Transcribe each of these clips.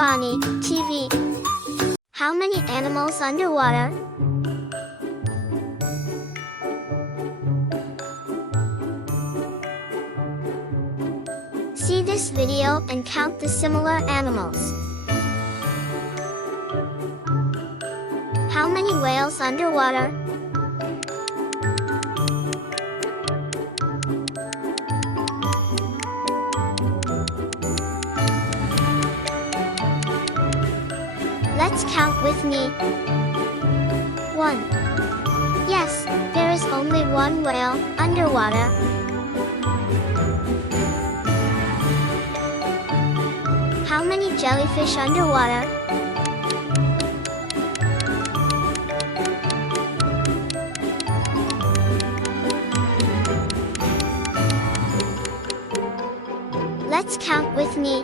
Vani, TV. How many animals underwater? See this video and count the similar animals. How many whales underwater? Let's count with me. 1. Yes, there is only one whale underwater. How many jellyfish underwater? Let's count with me.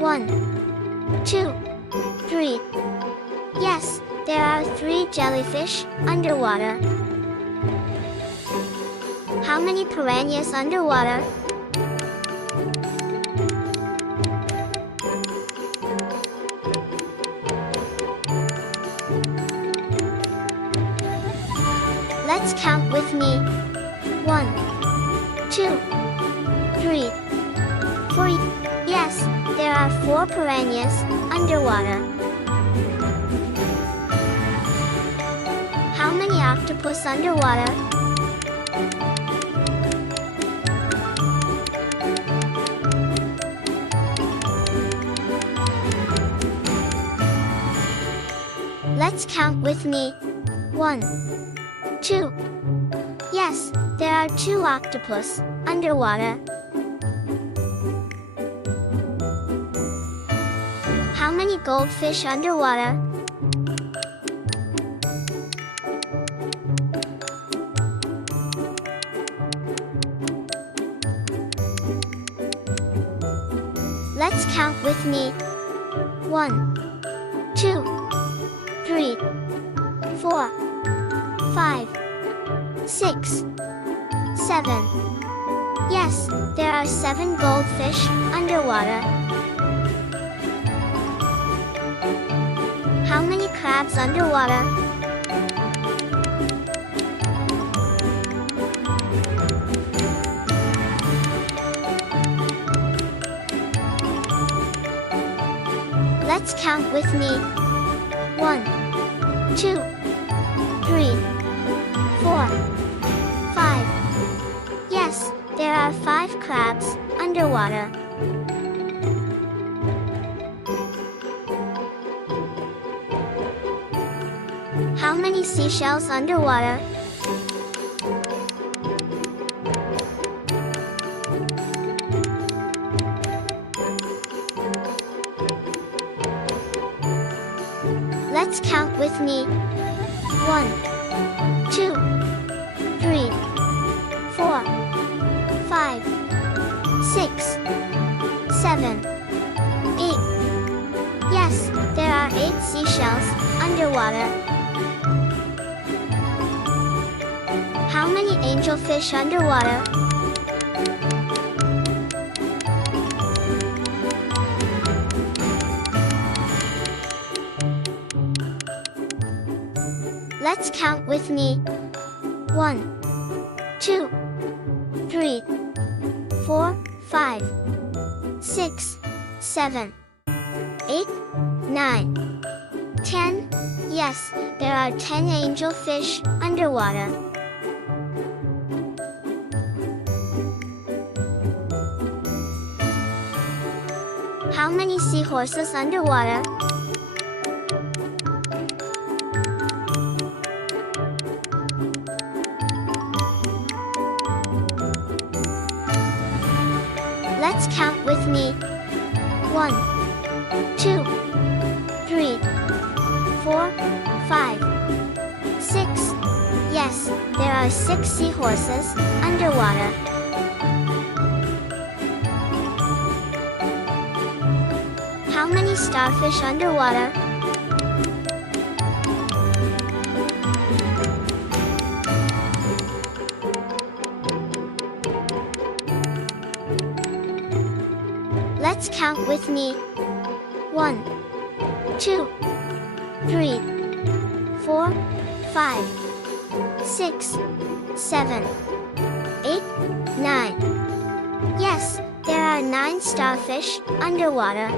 1, 2, 3. Yes, there are 3 jellyfish underwater. How many piranhas underwater? Let's count with me. 1, 2, 3, 4. Yes, there are 4 piranhas underwater. How many octopus underwater? Let's count with me. 1, 2. Yes, there are 2 octopus underwater. How many goldfish underwater? Let's count with me. 1, 2, 3, 4, 5, 6, 7. Yes, there are 7 goldfish underwater. How many crabs underwater? Let's count with me. 1, 2, 3, 4, 5. Yes, there are 5 crabs underwater. How many seashells underwater? Let's count with me. 1, 2, 3, 4, 5, 6, 7, 8. Yes, there are 8 seashells underwater. How many angelfish underwater? Let's count with me. 1, 2, 3, 4, 5, 6, 7, 8, 9, 10. Yes, there are 10 angelfish underwater. How many seahorses underwater? Let's count with me. 1, 2, 3, 4, 5, 6. Yes, there are 6 seahorses underwater. How many starfish underwater? Let's count with me. 1, 2, 3, 4, 5, 6, 7, 8, 9. Yes, there are 9 starfish underwater.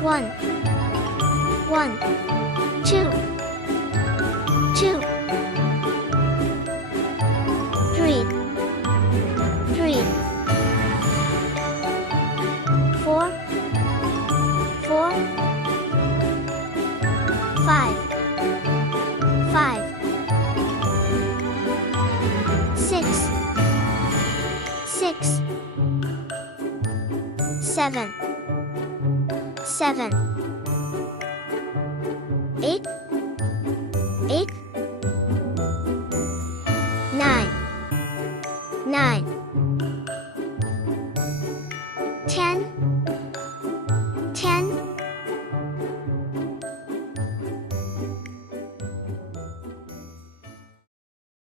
One, 2, 2, 3, 3, 4, 4, 5, 5, 6, 6, 7, 7, 8, 8, 9, 9, 10,